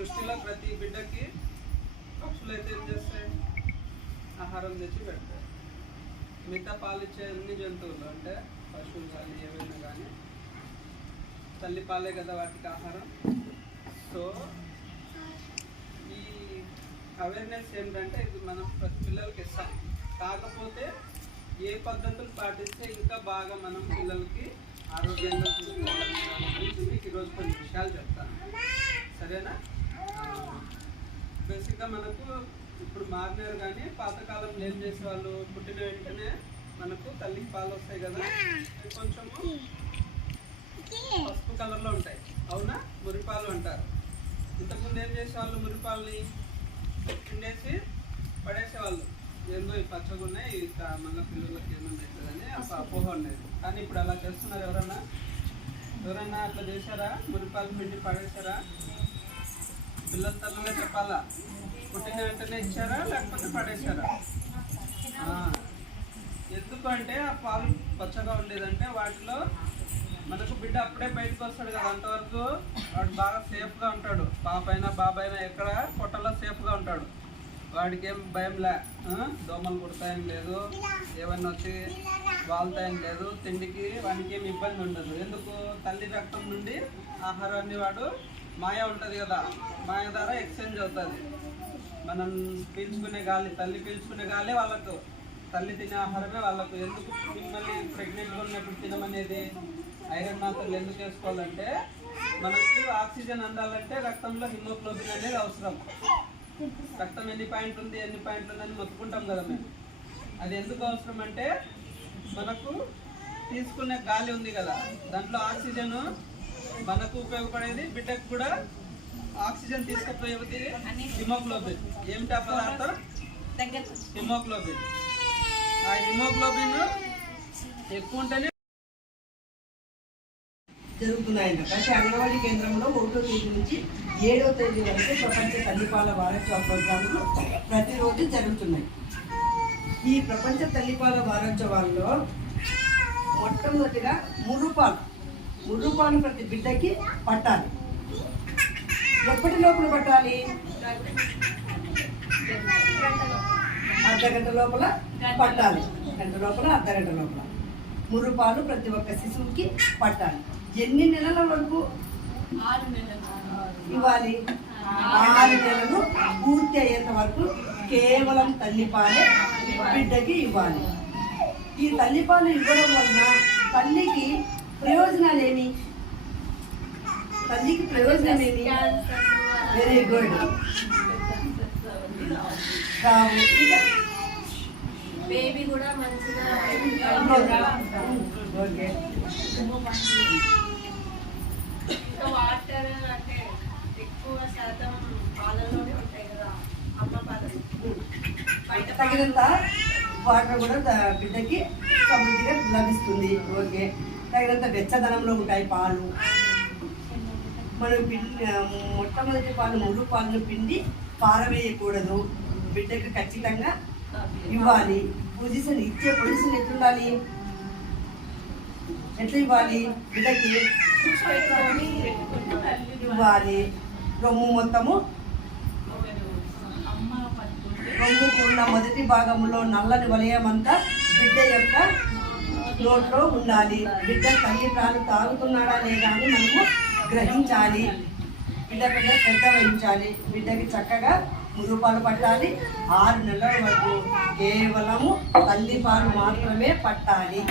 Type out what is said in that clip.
సృష్టిలో ప్రతి బిడ్డకి పక్షులు అయితే ఏం చేస్తాయి? ఆహారం తెచ్చి పెడతాయి. మిగతా పాలిచ్చే అన్ని జంతువులు అంటే పశువులు కానీ ఏవైనా కానీ తల్లి పాలే కదా వాటికి ఆహారం. సో ఈ అవేర్నెస్ ఏంటంటే ఇది మనం ప్రతి పిల్లలకి ఇస్తాం. కాకపోతే ఏ పద్ధతులు పాటిస్తే ఇంకా బాగా మనం పిల్లలకి ఆరోగ్యంగా చూసుకోవాలి గురించి మీకు ఈరోజు కొన్ని విషయాలు చెప్తాను. సరేనా? బేసిక్గా మనకు ఇప్పుడు మారినారు కానీ పాతకాలంలో ఏం చేసేవాళ్ళు? పుట్టిన వెంటనే మనకు తల్లికి పాలు వస్తాయి కదా? కొంచెము పసుపు కలర్లో ఉంటాయి. అవునా? మురిపాలు అంటారు. ఇంతకుముందు ఏం చేసేవాళ్ళు మురిపాలని? పిండేసి పడేసేవాళ్ళు. ఏందో ఈ పచ్చగా ఉన్నాయి మళ్ళీ పిల్లలకి ఏమన్నా అవుతుందని ఒక అపోహ ఉండేది. కానీ ఇప్పుడు అలా చేస్తున్నారు ఎవరన్నా? ఎవరన్నా అట్లా చేశారా? మురిపాలు పిండి పడేశారా? పిల్లల తరఫున చెప్పాలా? పుట్టిన వెంటనే ఇచ్చారా లేకపోతే పడేశారా? ఎందుకంటే ఆ పాలు పచ్చగా ఉండేదంటే వాటిలో మనకు బిడ్డ అప్పుడే బయటకు వస్తాడు కదా అంతవరకు వాడు బాగా సేఫ్గా ఉంటాడు. పాపైనా బాబాయినా ఎక్కడ పొట్టలో సేఫ్గా ఉంటాడు. వాడికి ఏం భయం లే. దోమలు కుడతాయని లేదు ఏమన్నా వచ్చి వాళ్తాయని లేదు తిండికి వానికి ఏమి ఇబ్బంది ఉండదు. ఎందుకు? తల్లి రక్తం నుండి ఆహారాన్ని వాడు మాయ ఉంటుంది కదా మాయ ద్వారా ఎక్స్చేంజ్ అవుతుంది. మనం పీల్చుకునే గాలి తల్లి పీల్చుకునే గాలి వాళ్ళకు. తల్లి తినే ఆహారమే వాళ్ళకు. ఎందుకు మిమ్మల్ని ప్రెగ్నెంట్గా ఉన్నప్పుడు తినమనేది? ఐరన్ మాత్రలు ఎందుకు వేసుకోవాలంటే మనకు ఆక్సిజన్ అందాలంటే రక్తంలో హిమోగ్లోబిన్ అనేది అవసరం. రక్తం ఎన్ని పాయింట్ ఉంది ఎన్ని పాయింట్ ఉంది అని మొత్తుకుంటాం కదా మేము. అది ఎందుకు అవసరం అంటే మనకు తీసుకునే గాలి ఉంది కదా. దాంట్లో ఆక్సిజన్ మనకు ఉపయోగపడేది బిడ్డకు కూడా ఆక్సిజన్ తీసుకుపోయేది హిమోగ్లోబిన్. ఏమిటి ఆ పదార్థం హిమోగ్లోబిన్. ఆ హిమోగ్లోబిన్ ఎక్కువ ఉంటేనే జరుగుతున్నాయంట. ప్రతి అంగన్వాడీ కేంద్రంలో ఒకటో తేదీ నుంచి ఏడో తేదీ వరకు ప్రపంచ తల్లిపాల వారోత్సవ ప్రోగ్రాంలు ప్రతిరోజు జరుగుతున్నాయి. ఈ ప్రపంచ తల్లిపాల వారోత్సవాల్లో మొట్టమొదటిగా మురుపాలు ముర్రుపాలు ప్రతి బిడ్డకి పట్టాలి. ఎప్పటి లోపల పట్టాలి? అర్ధ గంట లోపల పట్టాలి. గంట లోపల అర్ధ గంట లోపల. ముర్రుపాలు ప్రతి ఒక్క శిశువుకి పట్టాలి. ఎన్ని నెలల వరకు? ఇవ్వాలి. ఆరు నెలలు పూర్తి అయ్యేంత వరకు కేవలం తల్లిపాలే బిడ్డకి ఇవ్వాలి. ఈ తల్లిపాలు ఇవ్వడం వలన ప్రయోజనాలు ఏమి తల్లికి ప్రయోజనం ఏమి వెరీ గుడ్ బేబీ కూడా మంచిగా ఓకే వాటర్ అంటే ఎక్కువ శాతం పాలల్లోనే ఉంటాయి కదా అమ్మ పాలు బయట తగినంత వాటర్ కూడా బిడ్డకి సమృద్ధిగా లభిస్తుంది. ఓకే తగినంత వెచ్చదనంలో ఉంటాయి పాలు. మనం పిండి మొట్టమొదటి పాలు ముళ్ళు పాలను పిండి పారవేయకూడదు. బిడ్డకి ఖచ్చితంగా ఇవ్వాలి. పొజిషన్ ఇచ్చే పొజిషన్ ఎట్లుండాలి? ఎట్లా ఇవ్వాలి? బిడ్డకి ఇవ్వాలి. రొమ్ము మొత్తము రొమ్ముకున్న మొదటి భాగంలో నల్లని వలయం అంతా బిడ్డ యొక్క నోట్లో ఉండాలి. బిడ్డ తల్లి ప్రాణం తాగుతున్నాడా లేదా అని మనము గ్రహించాలి. బిడ్డ పెద్ద శ్రద్ధ వహించాలి. బిడ్డకి చక్కగా మురుపాలు పట్టాలి. ఆరు నెలల వరకు కేవలము తల్లి పాలు మాత్రమే పట్టాలి.